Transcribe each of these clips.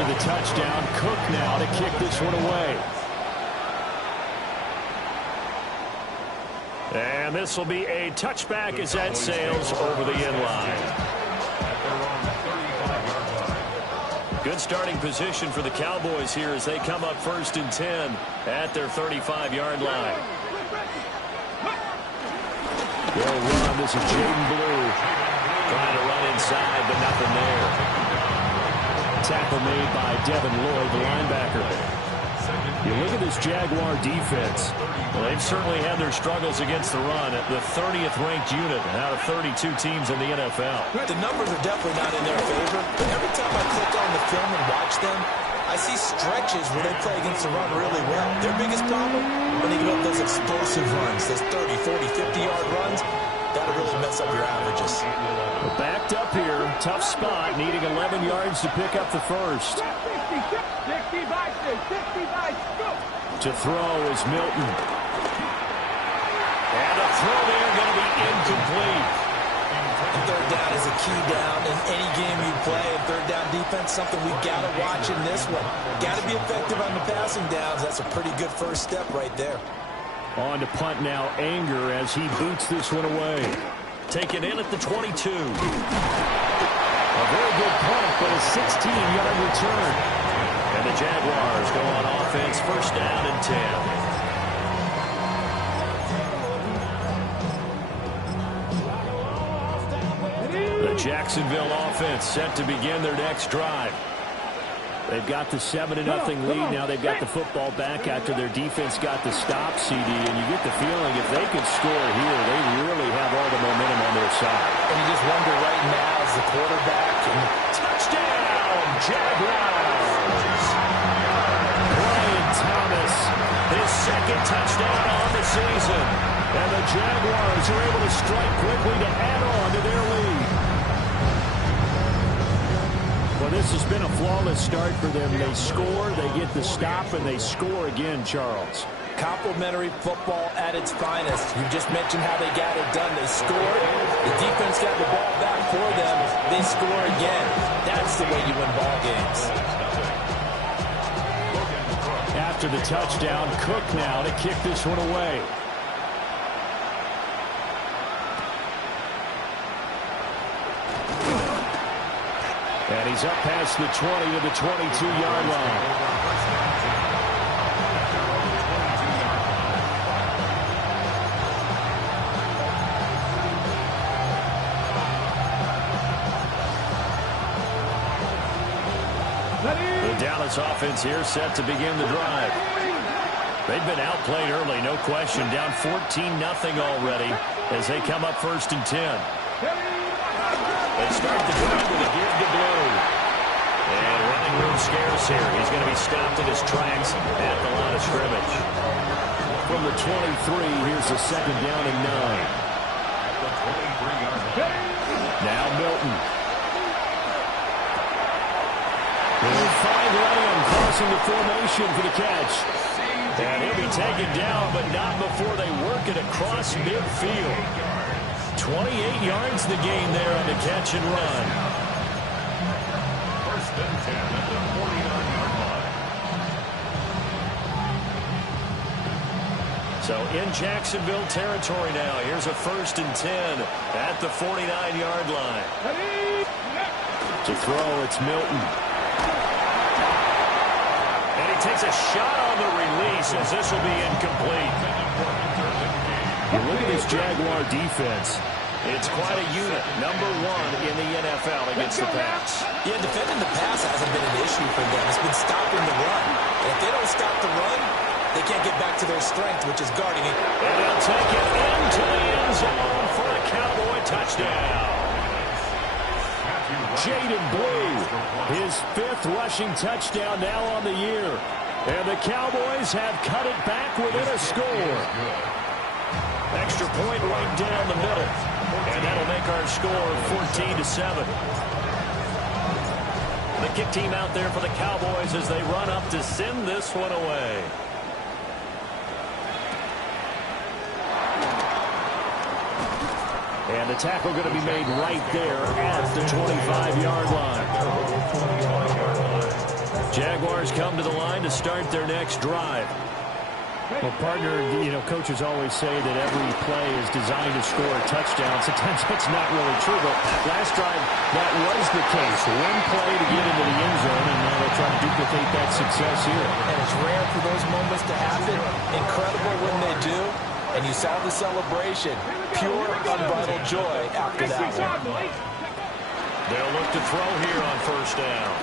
After the touchdown, Cook now to kick this one away. And this will be a touchback as that sails over the end line. Good starting position for the Cowboys here as they come up 1st and 10 at their 35-yard line. They'll run. This is Jaden Blue. Trying to run inside, but nothing there. Tackle made by Devin Lloyd, the linebacker. You look at this Jaguar defense. Well, they've certainly had their struggles against the run. The 30th ranked unit out of 32 teams in the NFL. The numbers are definitely not in their favor, but every time I click on the film and watch them, I see stretches where they play against the run really well. Their biggest problem, when they give up those explosive runs, those 30, 40, 50-yard runs, that'll really mess up your averages. We're backed up here. Tough spot, needing 11 yards to pick up the first. To throw is Milton. And a throw there going to be incomplete. And third down is a key down in any game you play. And third down defense, something we've got to watch in this one. Got to be effective on the passing downs. That's a pretty good first step right there. On to punt now, Anger, as he boots this one away. Taken in at the 22. A very good punt, but a 16-yard return. And the Jaguars go on offense, 1st down and 10. The Jacksonville offense set to begin their next drive. They've got the 7-0 lead. Now they've got the football back after their defense got the stop, CD. And you get the feeling if they could score here, they really have all the momentum on their side. And you just wonder right now as the quarterback. And touchdown, Jaguars! Brian Thomas, his 2nd touchdown on the season. And the Jaguars are able to strike quickly to add on to their lead. Well, this has been a flawless start for them. They score, they get the stop, and they score again, Charles. Complimentary football at its finest. You just mentioned how they got it done. They scored. The defense got the ball back for them. They score again. That's the way you win ball games. After the touchdown, Cook now to kick this one away. And he's up past the 20 to the 22-yard line. The Dallas offense here set to begin the drive. They've been outplayed early, no question. Down 14-0 already as they come up 1st and 10. They start the drive with a give to Blue. And running room scarce here. He's going to be stopped in his tracks at the line of scrimmage. From the 23, here's a 2nd down and 9. Now Milton. He'll find Lamb crossing the formation for the catch. And he'll be taken down, but not before they work it across midfield. 28 yards the gain there on the catch and run. 1st and 10 at the 49-yard line. So in Jacksonville territory now. Here's a 1st and 10 at the 49-yard line. To throw, it's Milton. And he takes a shot on the release as this will be incomplete. You look at this Jaguar defense. It's quite a unit, number 1 in the NFL against the pass. Yeah, defending the pass hasn't been an issue for them. It's been stopping the run. And if they don't stop the run, they can't get back to their strength, which is guarding it. And they'll take it into the end zone for a Cowboy touchdown. Jaden Blue, his 5th rushing touchdown now on the year. And the Cowboys have cut it back within a score. Extra point right down the middle. And that'll make our score 14-7. The kick team out there for the Cowboys as they run up to send this one away. And the tackle going to be made right there at the 25-yard line. Jaguars come to the line to start their next drive. Well, partner, coaches always say that every play is designed to score a touchdown. Sometimes that's not really true, but last drive, that was the case. One play to get into the end zone, and now they'll try to duplicate that success here. And it's rare for those moments to happen. Incredible when they do. And you saw the celebration. Pure, unbridled joy after that one. They'll look to throw here on first down.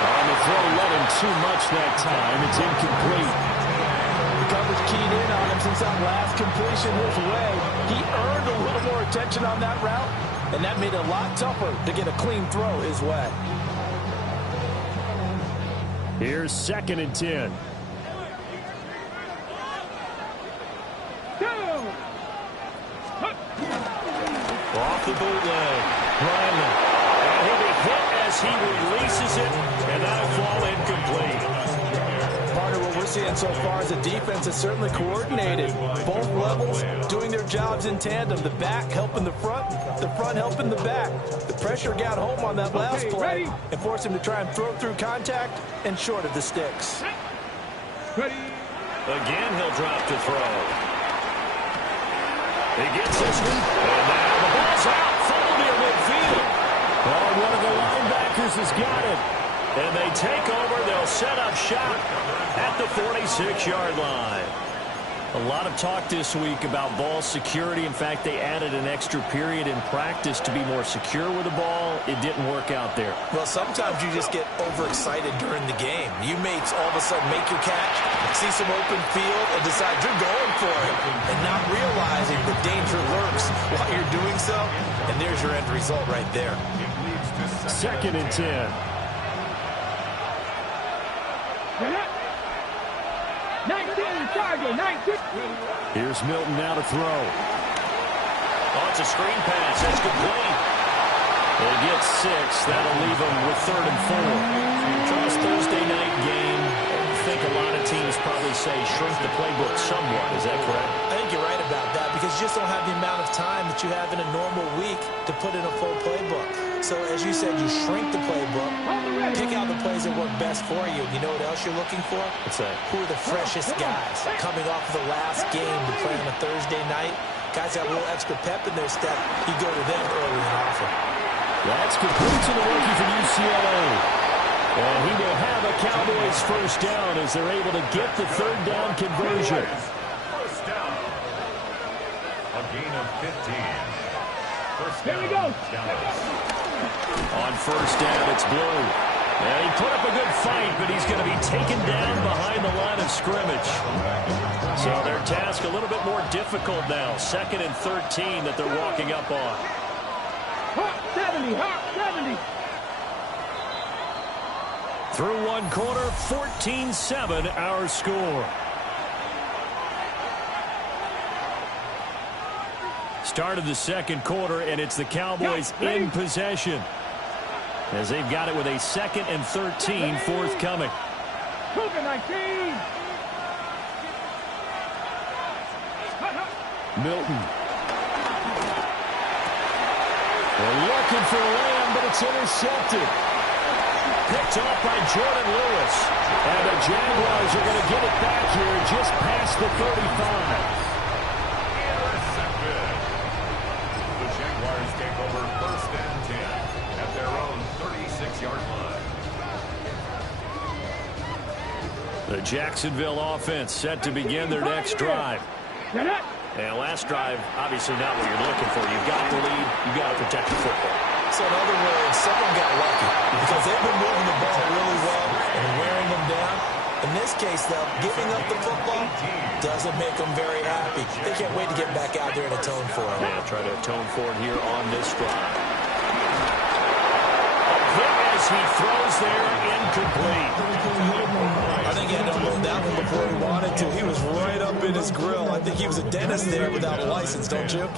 On the throw, let him too much that time. It's incomplete. The coverage keyed in on him since that last completion his way. He earned a little more attention on that route, and that made it a lot tougher to get a clean throw his way. Here's 2nd and 10. Off the bootleg. Bradley. And he'll be hit as he releases it, and that'll fall incomplete. Part of what we're seeing so far is the defense is certainly coordinated. Both levels doing their jobs in tandem. The back helping the front helping the back. The pressure got home on that last play and forced him to try and throw through contact and short of the sticks. Again, he'll drop to throw. He gets this one, and now the ball's out, full near midfield. Oh, one of the linebackers has got it. And they take over. They'll set up shop at the 46-yard line. A lot of talk this week about ball security. In fact, they added an extra period in practice to be more secure with the ball. It didn't work out there. Well, sometimes you just get overexcited during the game. You may all of a sudden make your catch, see some open field, and decide you're going for it, and not realizing the danger lurks while you're doing so. And there's your end result right there. 2nd and 10. Here's Milton now to throw. Oh, it's a screen pass. That's complete. They get 6. That'll leave them with 3rd and 4. Charles, Thursday night game. I think a lot of teams probably say shrink the playbook somewhat. Is that correct? I think you're right about that because you just don't have the amount of time that you have in a normal week to put in a full playbook. So, as you said, you shrink the playbook, pick out the plays that work best for you. You know what else you're looking for? What's that? Who are the freshest guys coming off of the last game to play on a Thursday night? Guys got a little extra pep in their step. You go to them early and often. That's complete to the rookie from UCLA. And he will have a Cowboys first down as they're able to get the 3rd down conversion. First down. A gain of 15. First down. Here we go. On first down, it's Blue. And he put up a good fight, but he's going to be taken down behind the line of scrimmage. So their task a little bit more difficult now. 2nd and 13 that they're walking up on. Hawk 70, Hawk 70. Through one quarter, 14-7 our score. Start of the 2nd quarter, and it's the Cowboys in possession as they've got it with a 2nd and 13 forthcoming. Cougar 19. Milton. They're looking for Lamb, but it's intercepted. Picked off by Jordan Lewis. And the Jaguars are going to get it back here just past the 35. Intercepted. The Jaguars take over 1st and 10 at their own 36-yard line. The Jacksonville offense set to begin their next drive. And last drive, obviously not what you're looking for. You've got the lead. You've got to protect the football. So in other words, someone got lucky because they've been moving the ball really well and wearing them down. In this case, though, giving up the football doesn't make them very happy. They can't wait to get back out there and atone for it. Yeah, try to atone for it here on this drive. A hit as he throws there, incomplete. I think he had to unload that one before he wanted to. He was right up in his grill. I think he was a dentist there without a license, don't you?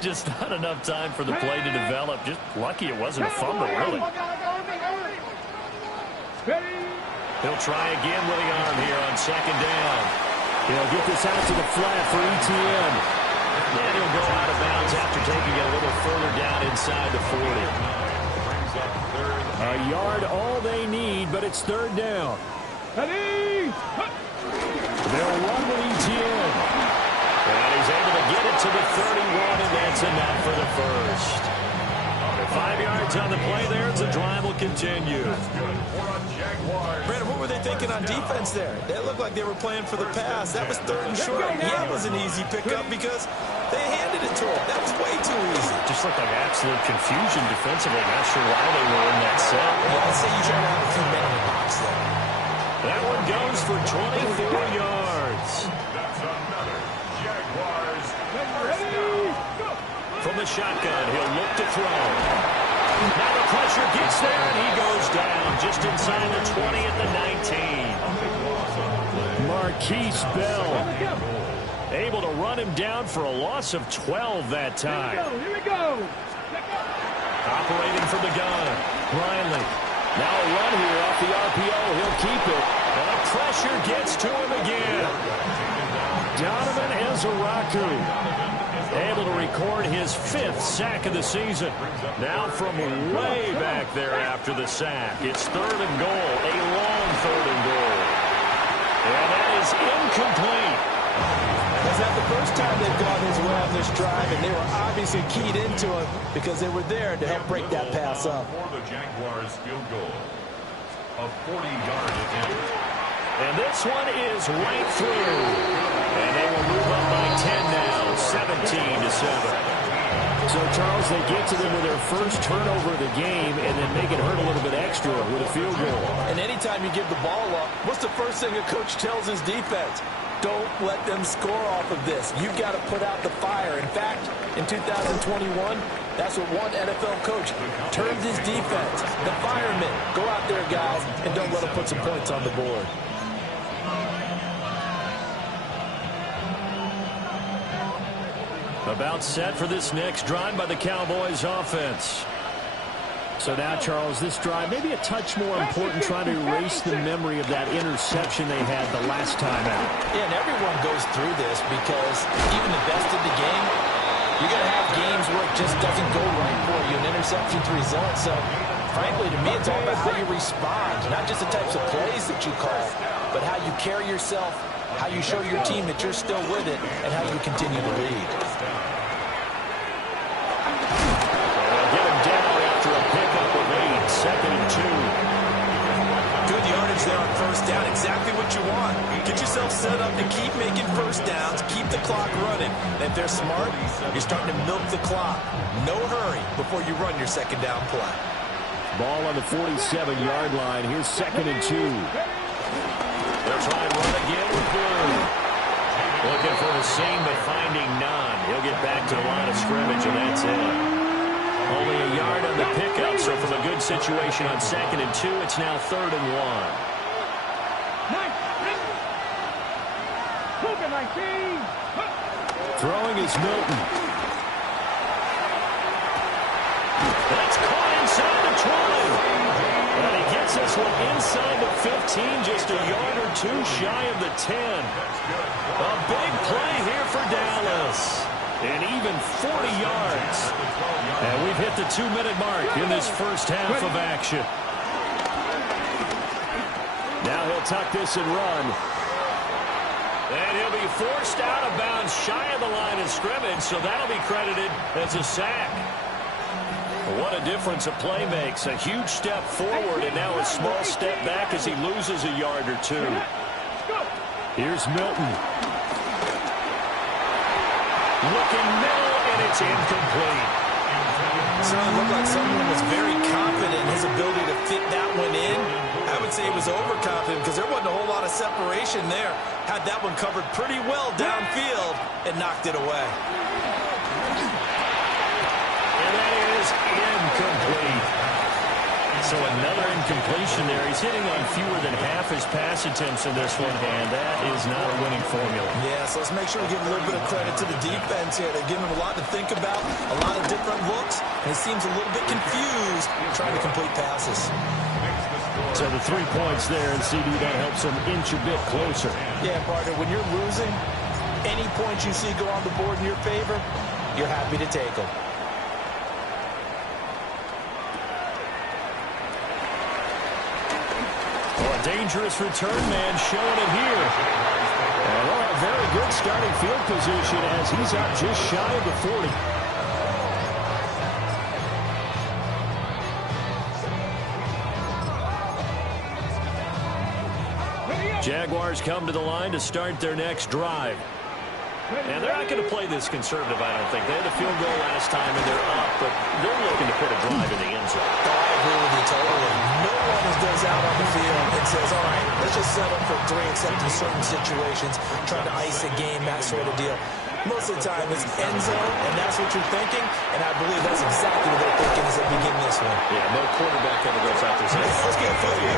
Just not enough time for the play to develop. Just lucky it wasn't a fumble, really. He'll try again with the arm here on 2nd down. He'll get this out to the flat for ETN. And he'll go out of bounds after taking it a little further down inside the 40. A yard all they need, but it's third down. Ready? They'll run with Etienne. And he's able to get it to the 31, and that's enough for the first. 5 yards on the play there as the drive will continue. Brandon, what were they thinking on defense there? They looked like they were playing for the pass. That was third and short. Yeah, it was an easy pickup because they handed it to him. That was way too easy. Just looked like absolute confusion defensively. Not sure why they were in that set. Yeah, I'd say you try to have a few men in the box there. That one goes for 24 yards. That's another Jaguars. Ready? Go! From the shotgun, he'll look to throw. Now the pressure gets there, and he goes down just inside the 20 at the 19. Marquise Bell able to run him down for a loss of 12 that time. Here we go. Operating from the gun, Riley. Now a run here off the RPO. He'll keep it. And the pressure gets to him again. Donovan Ezeraku able to record his 5th sack of the season. Now from way back there after the sack. It's third and goal, a long third and goal. And that is incomplete. Is that the first time they've gone his way on this drive, and they were obviously keyed into him because they were there to help break that pass up. For the Jaguars field goal. A 40-yard attempt. And this one is right through. And they will move up by 10 now, 17-7. So, Charles, they get to them with their first turnover of the game and then make it hurt a little bit extra with a field goal. And anytime you give the ball up, what's the first thing a coach tells his defense? Don't let them score off of this. You've got to put out the fire. In fact, in 2021, that's what one NFL coach termed his defense. The firemen. Go out there, guys, and don't let them put some points on the board. About set for this next drive by the Cowboys offense. So now, Charles, this drive maybe a touch more important, trying to erase the memory of that interception they had the last time out. Yeah, and everyone goes through this because even the best of the game, you're going to have games where it just doesn't go right for you, and interceptions result. So, frankly, to me, it's all about how you respond, not just the types of plays that you call, but how you carry yourself, how you show your team that you're still with it, and how you continue to lead. Get him down after a pickup of 8, 2nd and 2. Good yardage there on first down, exactly what you want. Get yourself set up to keep making first downs, keep the clock running. And if they're smart, you're starting to milk the clock. No hurry before you run your second down play. Ball on the 47-yard line. Here's 2nd and 2. They'll try and run again with Blue. Looking for a seam, but finding none. He'll get back to the line of scrimmage, and that's it. Only a yard on the pickup, so from a good situation on 2nd and 2, it's now 3rd and 1. Throwing is Milton. That's caught inside the 20. And he gets this one inside the 15, just a yard or two shy of the 10. A big play here for Dallas. And even 40 yards. And we've hit the 2-minute mark in this first half of action. Now he'll tuck this and run. And he'll be forced out of bounds shy of the line of scrimmage, so that'll be credited as a sack. What a difference a play makes. A huge step forward and now a small step back as he loses a yard or two. Here's Milton. Looking middle, and it's incomplete. Certainly looked like someone was very confident in his ability to fit that one in. I would say he was overconfident because there wasn't a whole lot of separation there. Had that one covered pretty well downfield and knocked it away. And that is incomplete. So another incompletion there. He's hitting on fewer than half his pass attempts in this one, and that is not a winning formula. Yeah, so let's make sure we give a little bit of credit to the defense here. They're giving him a lot to think about, a lot of different looks, and he seems a little bit confused trying to complete passes. So the 3 points there, and CD, that helps him inch a bit closer. Yeah, partner, when you're losing, any points you see go on the board in your favor, you're happy to take them. A dangerous return man showing it here. And they'll have very good starting field position as he's out just shy of the 40. Jaguars come to the line to start their next drive. And they're not going to play this conservative, I don't think. They had a field goal last time, and they're up, but they're looking to put a drive in the end zone. I agree with you totally. No one goes out on the field and says, all right, let's just settle for 3 except in certain situations, trying to ice a game, that sort of deal. Most of the time, it's end zone, and that's what you're thinking, and I believe that's exactly what they're thinking as they begin this one. Yeah, no quarterback ever goes out there saying, let's get a field goal.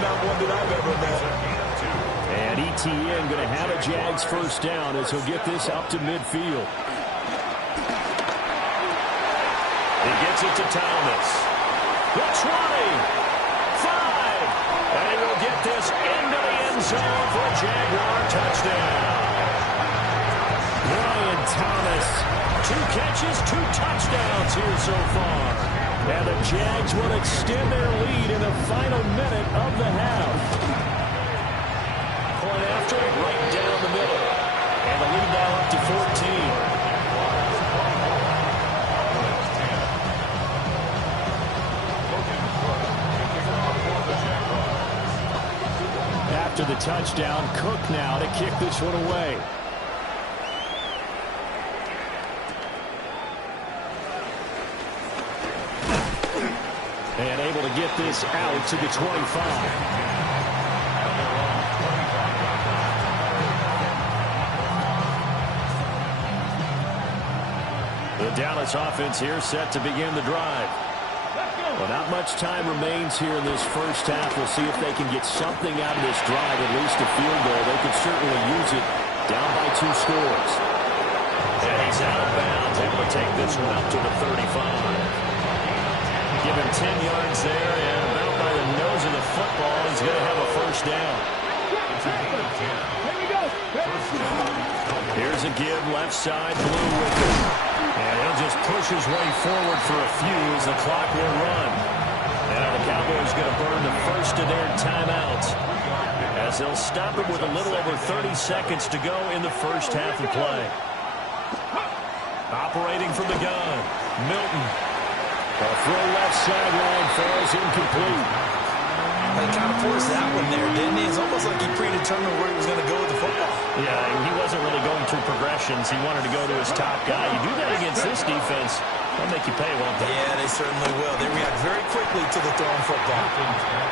Not one that I've ever met. And ETN going to have a Jags first down as he'll get this up to midfield. He gets it to Thomas. The 20, 5, and he will get this into the end zone for a Jaguar touchdown. Brian Thomas, 2 catches, 2 touchdowns here so far. and the Jags will extend their lead in the final minute of the half. Point after, right down the middle. And the lead now up to 14. After the touchdown, Cook now to kick this one away. And able to get this out to the 25. The Dallas offense here set to begin the drive. Well, not much time remains here in this first half. We'll see if they can get something out of this drive, at least a field goal. They could certainly use it down by 2 scores. And he's out of bounds, able to take this one up to the 35. Give him 10 yards there, and about by the nose of the football, he's going to have a first down. Here's a give, left side, Blue with it. And he'll just push his way forward for a few as the clock will run. Now the Cowboys going to burn the first of their timeouts as they'll stop it with a little over 30 seconds to go in the first half of play. Operating from the gun, Milton. A throw left sideline falls incomplete. He kind of forced that one there, didn't he? It's almost like he predetermined where he was going to go with the football. Yeah, he wasn't really going through progressions. He wanted to go to his top guy. You do that against this defense, they'll make you pay, won't they? Yeah, they certainly will. They react very quickly to the thrown football.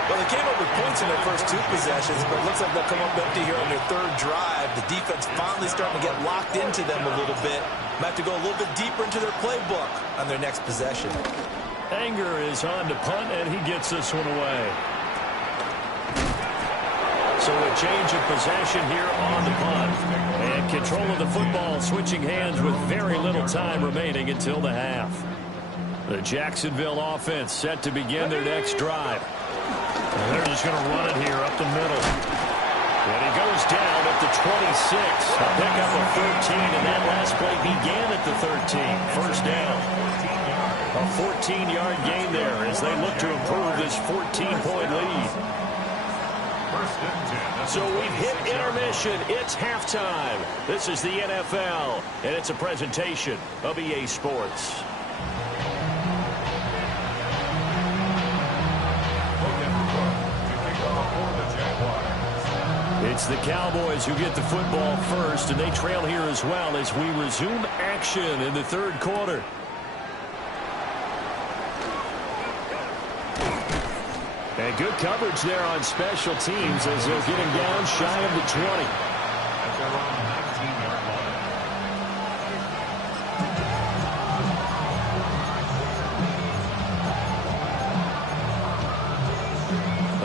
Well, they came up with points in their first 2 possessions, but it looks like they'll come up empty here on their 3rd drive. The defense finally starting to get locked into them a little bit. Might have to go a little bit deeper into their playbook on their next possession. Anger is on to punt, and he gets this one away. So a change of possession here on the punt. And control of the football switching hands with very little time remaining until the half. The Jacksonville offense set to begin their next drive. And they're just going to run it here up the middle. And he goes down at the 26. A pickup of 13, and that last play began at the 13. First down. A 14-yard gain there as they look to improve this 14-point lead. So we've hit intermission. It's halftime. This is the NFL, and it's a presentation of EA Sports. It's the Cowboys who get the football first, and they trail here as well as we resume action in the 3rd quarter. And good coverage there on special teams as they'll get him down shy of the 20.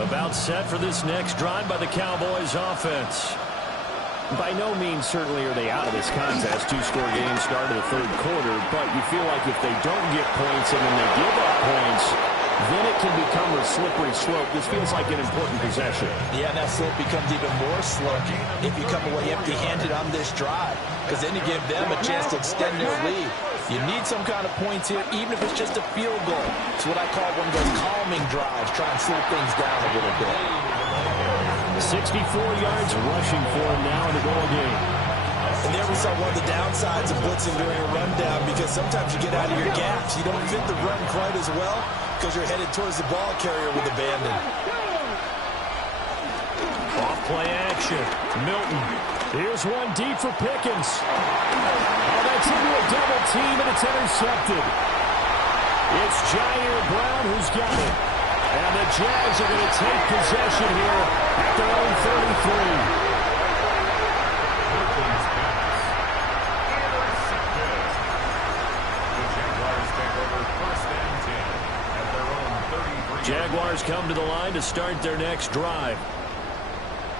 About set for this next drive by the Cowboys offense. By no means certainly are they out of this contest. 2-score game start of the 3rd quarter, but you feel like if they don't get points and then they give up points, then it can become a slippery slope. This feels like an important possession. Yeah, and that slope becomes even more slope if you come away empty-handed on this drive, because then you give them a chance to extend their lead. You need some kind of points here, even if it's just a field goal. It's what I call one of those calming drives, try and slow things down a little bit. 64 yards rushing for him now in the ball game. And there we saw one of the downsides of blitzing during a rundown, because sometimes you get out of your gaps. You don't fit the run quite as well because you're headed towards the ball carrier with abandon. Off play action. Milton. Here's one deep for Pickens. Oh, that's into a double team, and it's intercepted. It's Jair Brown who's got it. And the Jags are going to take possession here at their own 33. Jaguars come to the line to start their next drive.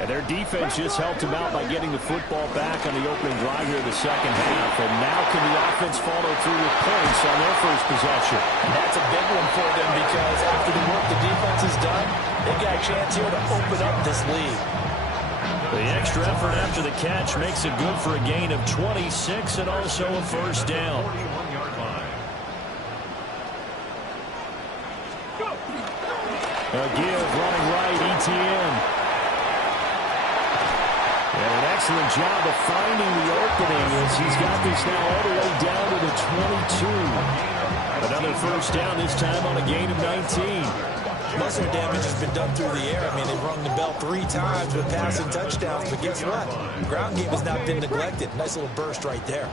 And their defense just helped them out by getting the football back on the opening drive here in the second half. And now can the offense follow through with points on their first possession? And that's a big one for them, because after the work the defense has done, they got a chance here to open up this lead. The extra effort after the catch makes it good for a gain of 26 and also a first down. A give running right, Etienne. And an excellent job of finding the opening as he's got this now all the way down to the 22. Another first down, this time on a gain of 19. Most of the damage has been done through the air. I mean, they've rung the bell 3 times with passing touchdowns, but guess what? The ground game has not been neglected. Nice little burst right there.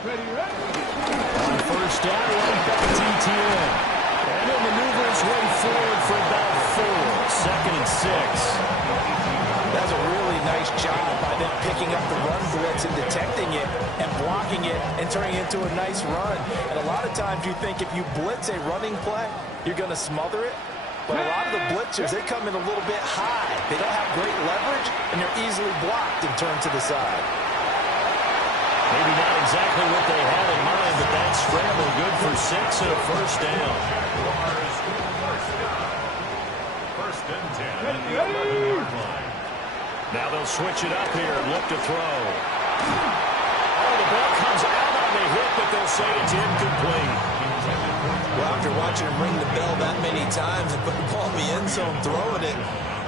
On first down, right back to Etienne. And he'll maneuver his way forward for about 4. Second and 6. That's a really nice job by them picking up the run blitz and detecting it and blocking it and turning it into a nice run. And a lot of times you think if you blitz a running play, you're going to smother it. But a lot of the blitzers, they come in a little bit high. They don't have great leverage, and they're easily blocked and turned to the side. Maybe not exactly what they had in mind, but that scramble good for 6 and a first down. First and 10 at the 11-yard line. Now they'll switch it up here and look to throw. Oh, the ball comes out on the hit, but they'll say it's incomplete. Well, after watching him ring the bell that many times and put the ball in the end zone throwing it,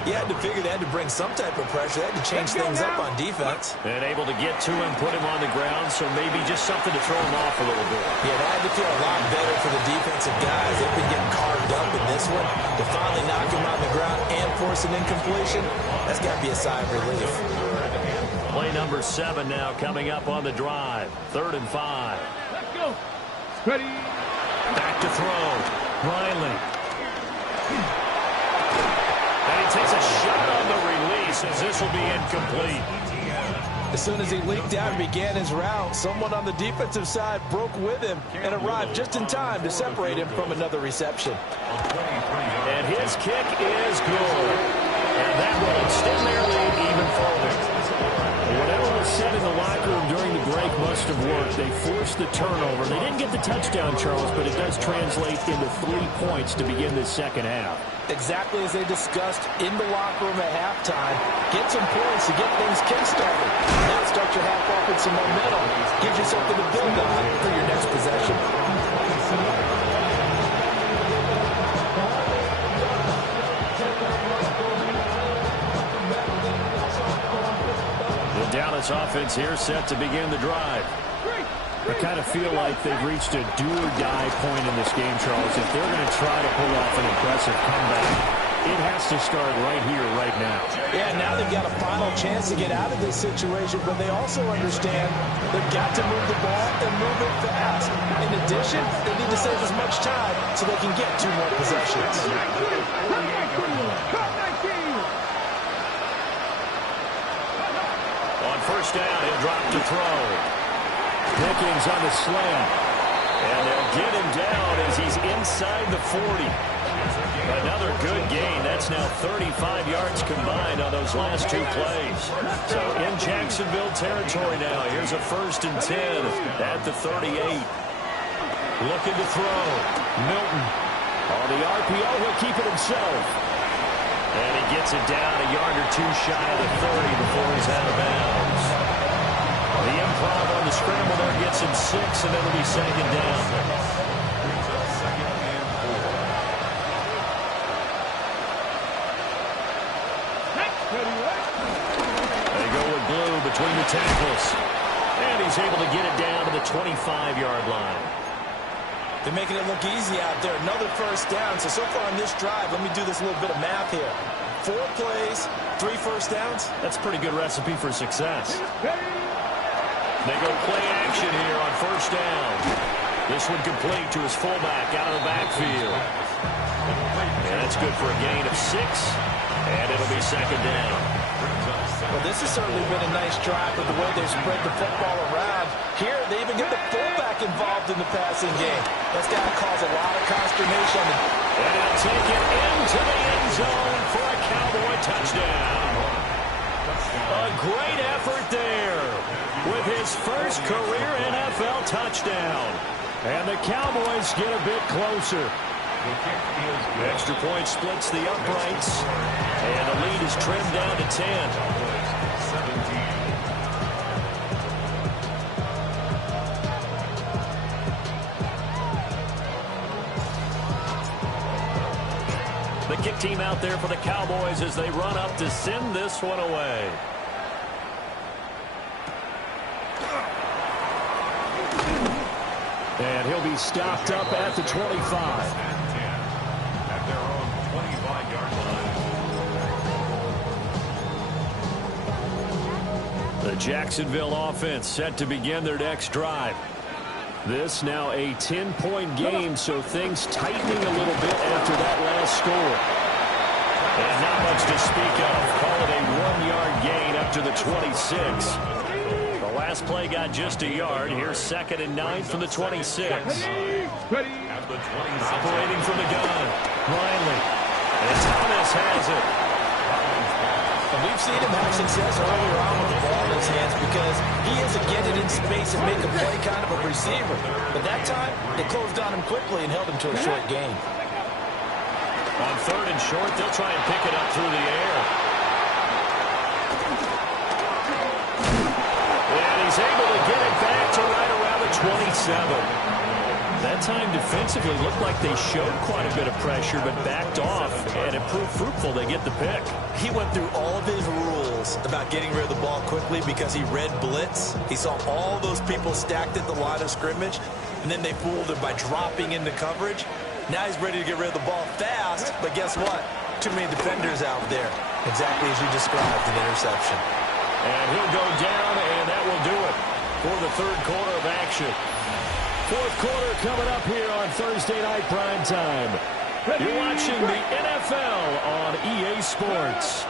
you had to figure they had to bring some type of pressure. They had to change things up on defense. And able to get to him, put him on the ground, so maybe just something to throw him off a little bit. Yeah, that had to feel a lot better for the defensive guys. They've been getting carved up in this one. To finally knock him on the ground and force an incompletion, that's got to be a sigh of relief. Play number 7 now coming up on the drive. 3rd and 5. Let's go. Ready. Back to throw. Riley. And he takes a shot on the release as this will be incomplete. As soon as he leaked out and began his route, someone on the defensive side broke with him and arrived just in time to separate him from another reception. And his kick is good. And that will extend their lead even further. Whatever was said in the locker room during the break must have worked. They forced the turnover. They didn't get the touchdown, Charles, but it does translate into 3 points to begin this second half. Exactly as they discussed in the locker room at halftime. Get some points to get things kick-started. Now start your half off with some momentum. Gives you something to build on for your next possession. The Dallas offense here set to begin the drive. I kind of feel like they've reached a do-or-die point in this game, Charles. If they're going to try to pull off an impressive comeback, it has to start right here, right now. Yeah, now they've got a final chance to get out of this situation, but they also understand they've got to move the ball and move it fast. In addition, they need to save as much time so they can get 2 more possessions. On first down, he'll drop to throw. Pickens on the slant. And they'll get him down as he's inside the 40. Another good gain. That's now 35 yards combined on those last 2 plays. So in Jacksonville, territory now. Here's a 1st and 10 at the 38. Looking to throw. Milton on the RPO. He'll keep it himself. And he gets it down a yard or two shy of the 30 before he's out of bounds. The improv on the scramble there gets him 6, and it'll be 2nd down. They go with Blue between the tackles. And he's able to get it down to the 25-yard line. They're making it look easy out there. Another 1st down. So far on this drive, let me do this little bit of math here. 4 plays, 3 1st downs. That's a pretty good recipe for success. They go play action here on 1st down. This one complete to his fullback out of the backfield. And that's good for a gain of 6. And it'll be 2nd down. Well, this has certainly been a nice drive with the way they've spread the football around. Here, they even get the fullback involved in the passing game. That's got to cause a lot of consternation. And he'll take it into the end zone for a Cowboy touchdown. A great effort there with his first career NFL touchdown. And the Cowboys get a bit closer. Extra point splits the uprights. And the lead is trimmed down to 10. The kick team out there for the Cowboys as they run up to send this one away. And he'll be stopped up at the 25. At their own 25-yard line. The Jacksonville offense set to begin their next drive. This now a 10-point game, so things tightening a little bit after that last score. And not much to speak of. Call it a 1-yard gain up to the 26. The last play got just a yard. Here's 2nd and 9 from the 26. Operating from the gun. Riley. And Thomas has it. And we've seen him have success earlier on with the ball in his hands because he isn't getting in space and make a play kind of a receiver. But that time, they closed on him quickly and held him to a short gain. On 3rd and short, they'll try and pick it up through the air. And he's able to get it back to right around the 27. That time defensively looked like they showed quite a bit of pressure but backed off, and it proved fruitful. They get the pick. He went through all of his rules about getting rid of the ball quickly because he read blitz. He saw all those people stacked at the line of scrimmage, and then they fooled him by dropping into coverage. Now he's ready to get rid of the ball fast, but guess what? Too many defenders out there. Exactly as you described, an interception. And he'll go down, and that will do it for the 3rd quarter of action. 4th quarter coming up here on Thursday Night Prime Time. You're watching the NFL on EA Sports.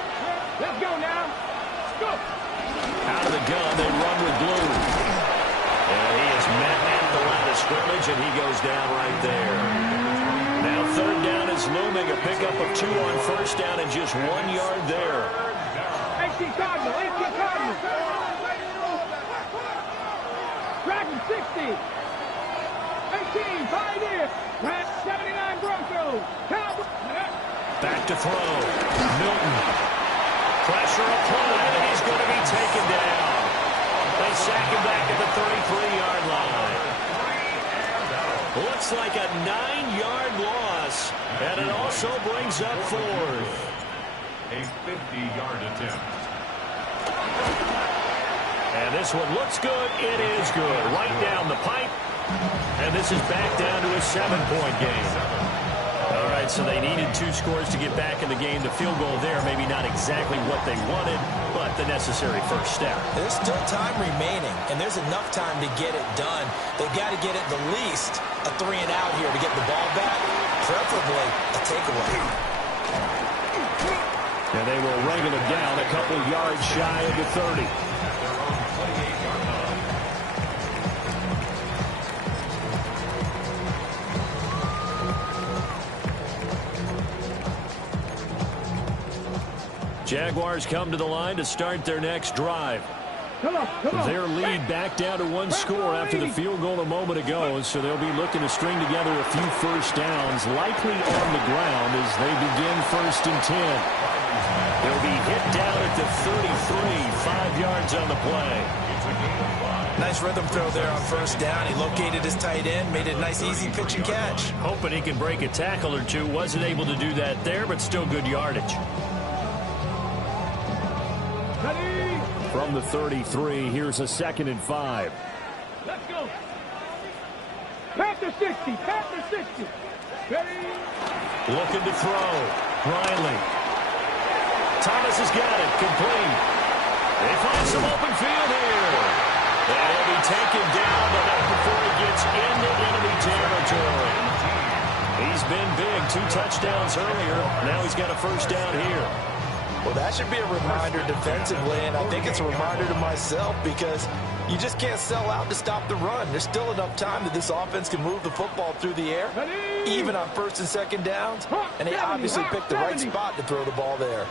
Let's go now. Let's go. Out of the gun, they run with Blue. And he is met at the line of scrimmage, and he goes down right there. Now 3rd down is looming. A pickup of 2 on 1st down and just 1 yard there. 18 Cardinal, 18 Cardinal. Dragon 60. 18, Pioneer. 79 Broncos. Back to throw. Milton. Pressure applied, and he's going to be taken down. They sack him back at the 33-yard line. Looks like a 9-yard loss, and it also brings up 4th. A 50-yard attempt. And this one looks good. It is good. Right down the pipe. And this is back down to a 7-point game. All right, so they needed 2 scores to get back in the game. The field goal there, maybe not exactly what they wanted, but the necessary first step. There's still time remaining, and there's enough time to get it done. They've got to get at the least a 3-and-out here to get the ball back, preferably a takeaway. And they will wrangle it down a couple yards shy of the 30. Jaguars come to the line to start their next drive. Come on, come on. Their lead back down to one score after the field goal a moment ago, so they'll be looking to string together a few first downs, likely on the ground as they begin 1st and 10. They'll be hit down at the 33, 5 yards on the play. Nice rhythm throw there on 1st down. He located his tight end, made it a nice easy pitch and catch. Hoping he can break a tackle or two. Wasn't able to do that there, but still good yardage. Ready? From the 33, here's a 2nd and 5. Let's go. Panther 60. Panther 60. Ready? Looking to throw. Riley. Thomas has got it. Complete. They find some open field here. And he'll be taken down, but not before he gets into enemy territory. He's been big. 2 touchdowns earlier. Now he's got a 1st down here. Well, that should be a reminder defensively, and I think it's a reminder to myself because you just can't sell out to stop the run. There's still enough time that this offense can move the football through the air, even on 1st and 2nd downs, and they obviously picked the right spot to throw the ball there.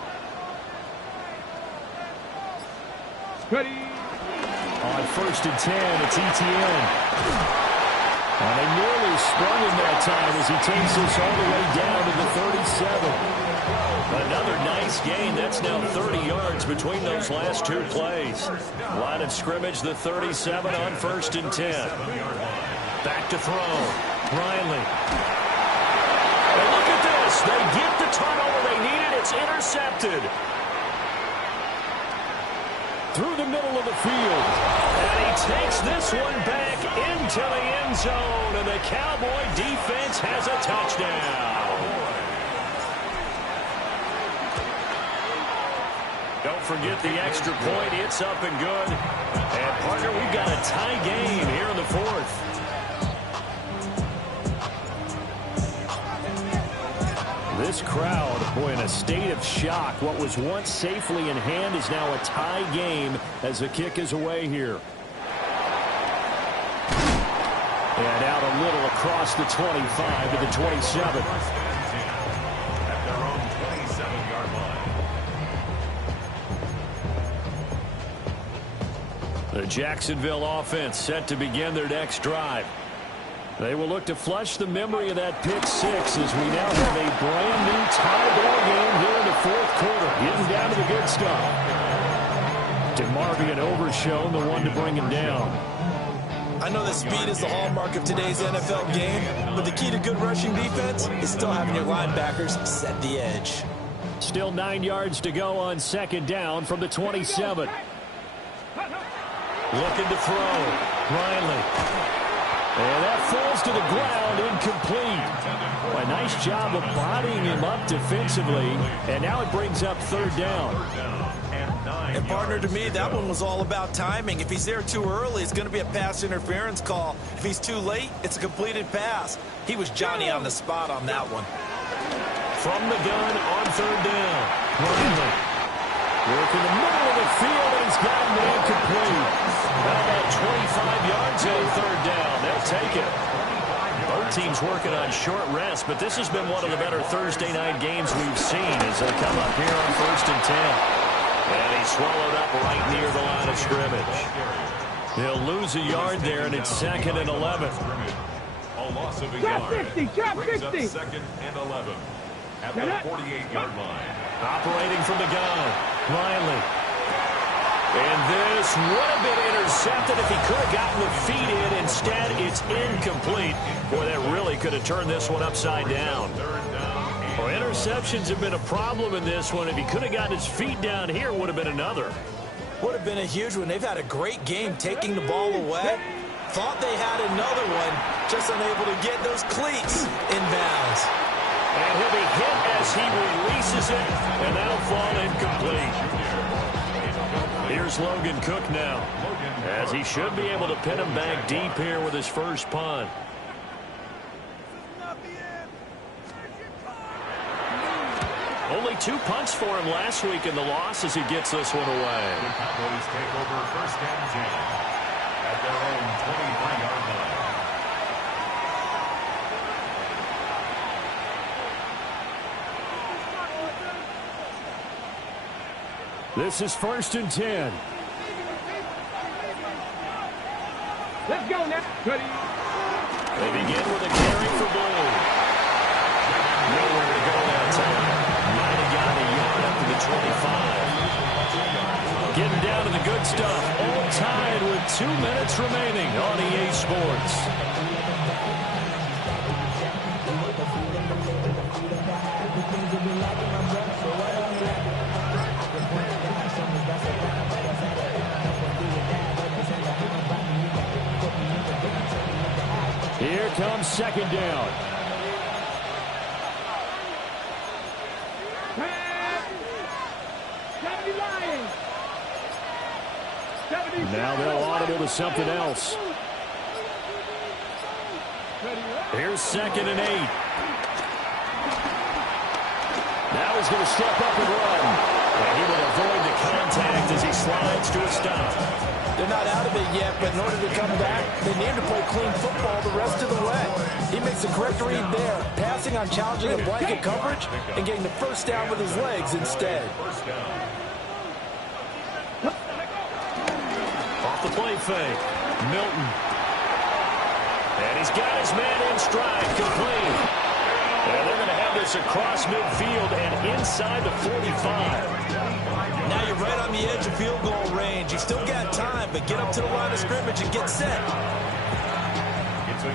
Ready? On 1st and 10, it's Etienne. And they nearly sprung him that time as he takes us all the way down to the 37. Another nice gain. That's now 30 yards between those last 2 plays. Line of scrimmage, the 37 on 1st and 10. Back to throw. Riley. And look at this. They get the turnover they needed. It's intercepted. Through the middle of the field. And he takes this one back into the end zone. And the Cowboy defense has a touchdown. Don't forget the extra point. It's up and good. And, partner, we've got a tie game here in the 4th. This crowd, boy, in a state of shock. What was once safely in hand is now a tie game as the kick is away here. And out a little across the 25 to the 27. At their own 27-yard line. The Jacksonville offense set to begin their next drive. They will look to flush the memory of that pick 6 as we now have a brand new tie ball game here in the 4th quarter. Getting down to the good stuff. DeMarvion Overshown, the one to bring him down. I know that speed is the hallmark of today's NFL game, but the key to good rushing defense is still having your linebackers set the edge. Still 9 yards to go on 2nd down from the 27. Looking to throw. Riley. And that falls to the ground, incomplete. A nice job of bodying him up defensively, and now it brings up 3rd down. And, partner, to me, that one was all about timing. If he's there too early, it's going to be a pass interference call. If he's too late, it's a completed pass. He was Johnny on the spot on that one. From the gun on 3rd down. Riley. Work in the middle of the field, and he's got him incomplete. About 25 yards on 3rd down. They'll take it. Both teams working on short rest, but this has been one of the better Thursday night games we've seen as they come up here on 1st and 10. And he's swallowed up right near the line of scrimmage. He'll lose a yard there, and it's 2nd and 11. A loss of a Trap yard. 60, trap Brings up 60. 2nd and 11 at the 48-yard line. Operating from the gun, Riley. And this would have been intercepted if he could have gotten the feet in. Instead, it's incomplete. Boy, that really could have turned this one upside down. Well, interceptions have been a problem in this one. If he could have gotten his feet down here, would have been another. Would have been a huge one. They've had a great game taking the ball away. Thought they had another one, just unable to get those cleats in bounds. And he'll be hit as he releases it, and that'll fall incomplete. Here's Logan Cook now, as he should be able to pin him back deep here with his first punt. Only 2 punts for him last week in the loss as he gets this one away. The Cowboys take over 1st and 10 at their own 23-yard line. This is 1st and 10. Let's go now. Ready. They begin with a carry for Blue. Nowhere to go that time. Might have got a yard up to the 25. Getting down to the good stuff. All tied with 2 minutes remaining on EA Sports. Here comes second down. Now they'll audible to something else. Here's 2nd and 8. Now he's going to step up and run. And he will avoid the contact as he slides to a stop. They're not out of it yet, but in order to come back, they need to play clean football the rest of the way. He makes a correct read there, passing on challenging a blanket coverage and getting the first down with his legs instead. Off the play fake, Milton. And he's got his man in stride, complete. And they're going to have this across midfield and inside the 45. Now you're right on the edge of field goal range. You've still got time, but get up to the line of scrimmage and get set.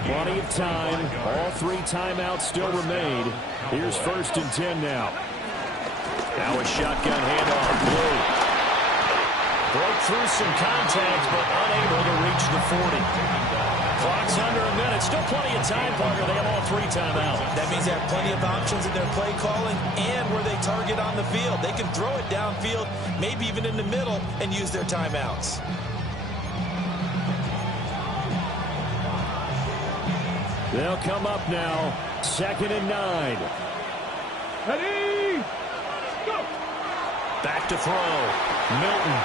Plenty of time. All 3 timeouts still remain. Here's 1st and 10 now. Now a shotgun handoff. Blue. Broke through some contact, but unable to reach the 40. Clock's under a minute. Still plenty of time, Parker. They have all 3 timeouts. That means they have plenty of options in their play calling and where they target on the field. They can throw it downfield, maybe even in the middle, and use their timeouts. They'll come up now. 2nd and 9. Ready. Go. Back to throw. Milton.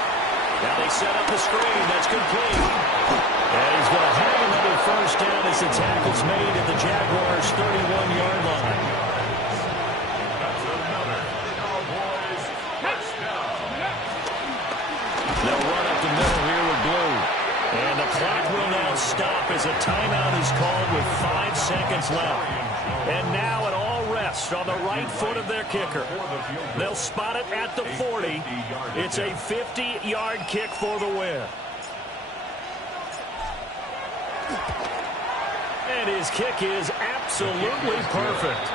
Now they set up the screen. That's complete. And he's going to have another first down as the tackle's made at the Jaguars' 31-yard line. They'll run up the middle here with Blue. And the clock will now stop as a timeout is called with 5 seconds left. And now it all rests on the right foot of their kicker. They'll spot it at the 40. It's a 50-yard kick for the win. And his kick is absolutely perfect.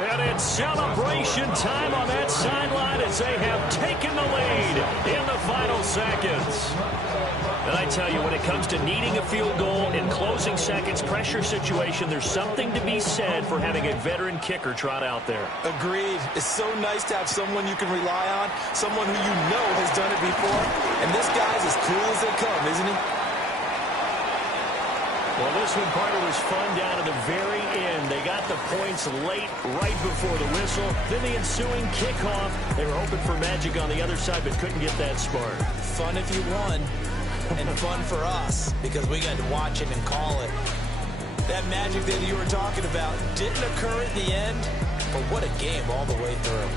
And it's celebration time on that sideline as they have taken the lead in the final seconds. And I tell you, when it comes to needing a field goal in closing seconds, pressure situation, there's something to be said for having a veteran kicker trot out there. Agreed. It's so nice to have someone you can rely on, someone who you know has done it before. And this guy's as cool as they come, isn't he? Well, this one, Carter, was fun down to the very end. They got the points late, right before the whistle. Then the ensuing kickoff. They were hoping for magic on the other side, but couldn't get that spark. Fun if you won, and fun for us, because we got to watch it and call it. That magic that you were talking about didn't occur at the end, but what a game all the way through.